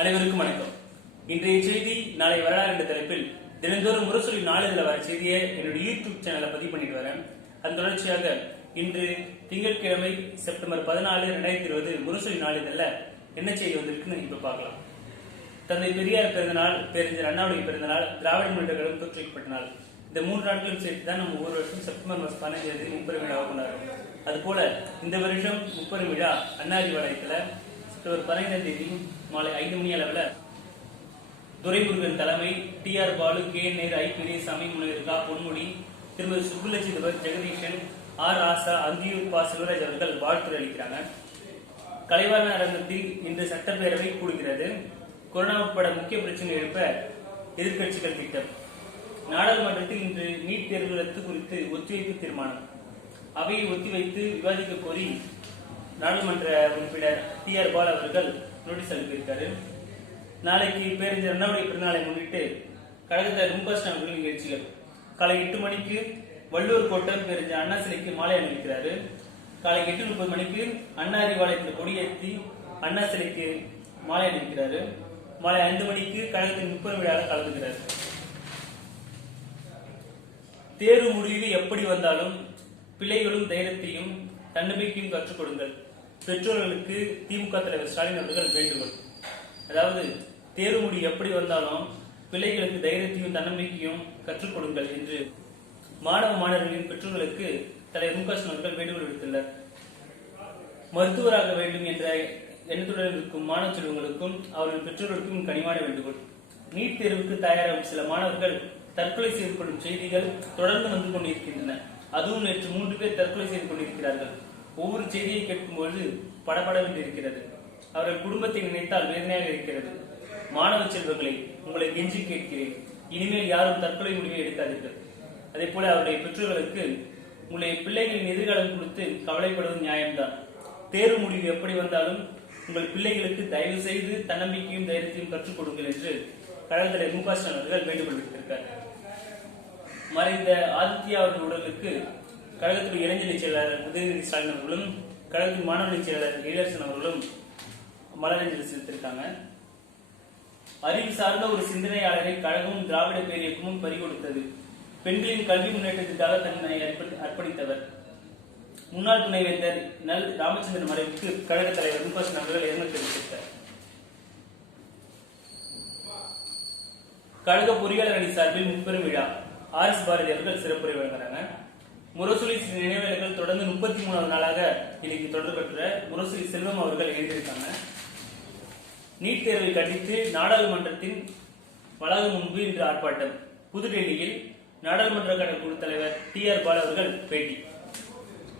அனைவருக்கும் வணக்கம். இன்றைய செய்தி நாளை வரலாறு என்ற தலைப்பில் தினந்தோறும் முரசொலி நாளிதழ வர செய்தியை என்னுடைய யூடியூப் சேனலை பதிவு பண்ணிட்டு வரேன். அதன் தொடர்ச்சியாக இன்று திங்கட்கிழமை செப்டம்பர் பதினாலு ரெண்டாயிரத்தி இருபது முரசொலி நாளிதழில் என்ன செய்தி வந்திருக்குன்னு இப்ப பார்க்கலாம். தந்தை பெரியார் பிறந்தநாள் பேரறிஞர் அண்ணாவுடைய பிறந்தநாள் திராவிட முன்னேற்ற கழகம் தோற்றுவிக்கப்பட்ட நாள் இந்த மூன்று நாட்களும் சேர்த்து தான் நம்ம ஒவ்வொரு வருஷம் செப்டம்பர் மாதம் பதினஞ்சு தேதி முப்பெரும் விழாவை கொண்டாடுறோம். அதுபோல இந்த வருஷம் முப்பெரும் விழா அண்ணாரி வளையத்துல செப்டம்பர் பதினைந்தாம் தேதி மாலை ஐந்து மணி அளவில் துரைமுருகன் தலைமை T R Baalu K Nehru I Periyasamy முனைவர் கா பொன்முடி திருமதி சுப்புலட்சி ஜெகதீஷன் ஆர் ஆசா அந்தியூர் பா செல்வராஜ் அவர்கள் வாழ்த்துரை அளிக்கிறாங்க. கலைவாண அரங்கத்தில் இன்று சட்டப்பேரவை கூடுகிறது. கொரோனா உட்பட முக்கிய பிரச்சனை எழுப்ப எதிர்க்கட்சிகள் திட்டம். நாடாளுமன்றத்தில் இன்று நீட் தேர்வு ரத்து குறித்து ஒத்திவைப்பு தீர்மானம். அவையை ஒத்திவைத்து விவாதிக்க கோரி நாடாளுமன்ற உறுப்பினர் டி ஆர் பால் அவர்கள் நோட்டீஸ் அனுப்பியிருக்காரு. நாளைக்கு பேரறிஞர் அண்ணாவுடைய பிறந்தநாளை முன்னிட்டு கழகத்தில் மும்பஸ்டான் அவர்கள் நிகழ்ச்சிகள். காலை எட்டு மணிக்கு வள்ளூர் கோட்டம் பேரறிஞர் அண்ணா சிலைக்கு மாலை அணிவிக்கிறாரு. காலை எட்டு முப்பது மணிக்கு அண்ணா அறிவாலயத்தில் கொடியேற்றி அண்ணா சிலைக்கு மாலை அணிவிக்கிறாரு. மாலை ஐந்து மணிக்கு கழகத்தின் முப்பது விழாவில் கலந்துக்கிறார். தேர்வு முடிவு எப்படி வந்தாலும் பிள்ளைகளும் தைரியத்தையும் தன்னம்பிக்கையும் கற்றுக் கொடுங்கள். பெற்றோர்களுக்கு திமுக தலைவர் ஸ்டாலின் அவர்கள் வேண்டுகோள். அதாவது தேர்வு முடி எப்படி வந்தாலும் பிள்ளைகளுக்கு தைரியத்தையும் தன்னம்பிக்கையும் கற்றுக் கொடுங்கள் என்று மாணவ மாணவர்களின் பெற்றோர்களுக்கு தலைவர் மு அவர்கள் வேண்டுகோள் விடுத்துள்ளார். மருத்துவராக வேண்டும் என்ற எண்ணத்துடன் இருக்கும் மாணவ செல்வங்களுக்கும் அவர்கள் பெற்றோர்களுக்கும் கனிவான வேண்டுகோள். நீட் தேர்வுக்கு தயாராகும் சில மாணவர்கள் தற்கொலை செய்து கொள்ளும் செய்திகள் தொடர்ந்து வந்து கொண்டிருக்கின்றன. அதுவும் நேற்று மூன்று பேர் தற்கொலை செய்து கொண்டிருக்கிறார்கள். ஒவ்வொரு செய்தியை கேட்கும்போது படபடவென்று இருக்கிறது அவர்கள் குடும்பத்தை நினைத்தால் வேதனையாக இருக்கிறது. மாணவ செல்வங்களை உங்களை கெஞ்சி கேட்கிறேன். இனிமேல் யாரும் தற்கொலை முடிவை எடுக்காதீர்கள். அதே போல அவருடைய பெற்றோர்களுக்கு உங்களுடைய பிள்ளைகளின் எதிர்காலம் குறித்து கவலைப்படுவது நியாயம்தான். தேர்வு முடிவு எப்படி வந்தாலும் உங்கள் பிள்ளைகளுக்கு தயவு செய்து தன்னம்பிக்கையும் தைரியத்தையும் கற்றுக் கொடுங்கள் என்று கழக தலைவர் மு க ஸ்டாலின் அவர்கள் வேண்டுகோள் விடுத்திருக்கார். மறைந்த ஆதித்யா அவர்கள் உடலுக்கு கழகத்துடைய இளைஞர் செயலாளர் உதயநிதி ஸ்டாலின் அவர்களும் கழகத்தின் மாணவரணி செயலாளர் எழிலரசன் அவர்களும் மலரஞ்சலி செலுத்திருக்காங்க அறிவு சார்ந்த ஒரு சிந்தனையாளரை கழகமும் திராவிட பேரியக்கமும் பறிகொடுத்தது. பெண்களின் கல்வி முன்னேற்றத்திற்காக தன்னை அர்ப்பணித்தவர். முன்னாள் துணைவேந்தர் நல் ராமச்சந்திரன் மறைவுக்கு கழக தலைவர் மு அவர்கள் இரங்கல் தெரிவித்தார் கழக பொறியாளர் அணி சார்பில் முப்பெரும் விழா. ஆர் எஸ் பாரதி அவர்கள் சிறப்புரை வழங்குறாங்க. முரசொலி நினைவேலைகள் தொடர்ந்து முப்பத்தி மூணாவது நாளாக இன்னைக்கு தொடர்பு பெற்ற முரசொலி செல்வம் அவர்கள் எழுதியிருக்காங்க. நீட் தேர்வை கண்டித்து நாடாளுமன்றத்தின் வளாகம் முன்பு இன்று ஆர்ப்பாட்டம். புதுடெல்லியில் நாடாளுமன்ற கடல் குழு தலைவர் டி ஆர் பால் அவர்கள் பேட்டி.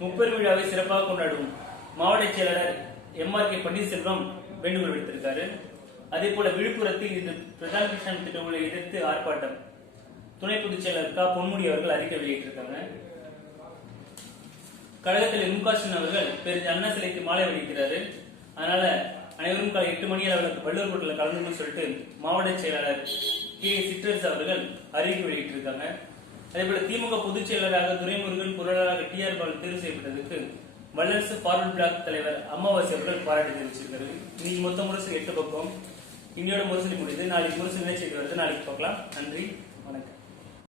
முப்பெரும் விழாவை சிறப்பாக கொண்டாடும் மாவட்ட செயலாளர் எம் ஆர் கே பன்னீர்செல்வம் வேண்டுகோள் விடுத்திருக்காரு. அதே போல விழுப்புரத்தில் இன்று பிரதான கிருஷ்ணன் திட்டங்களை எதிர்த்து ஆர்ப்பாட்டம். துணை பொதுச் செயலர் கா பொன்முடி அவர்கள் அறிக்கை வெளியிட்டிருக்காங்க. கழகத்தில் மு க ஸ்டாலின் அவர்கள் பெரிய அண்ணா சிலைக்கு மாலை அணிவிக்கிறாரு. அதனால அனைவரும் காலை எட்டு மணி அவர்களுக்கு வள்ளுவர் கூட்டத்தில் கலந்துன்னு சொல்லிட்டு மாவட்ட செயலாளர் கே சிற்றரசு அவர்கள் அறிக்கை வெளியிட்டிருக்காங்க. அதே போல திமுக பொதுச் செயலராக துரைமுருகன் பொருளாளராக டி ஆர் பால் தேர்வு செய்யப்பட்டதுக்கு வல்லரசு பார்வர்ட் பிளாக் தலைவர் அம்மாவாசி அவர்கள் பாராட்டு தெரிவிச்சிருக்காரு. இன்னைக்கு மொத்த முரசு எட்டு பக்கம். இன்னையோட முரசொலி முடியுது? நாளைக்கு முரசு என்ன வருது? நாளைக்கு பார்க்கலாம். நன்றி. வணக்கம்.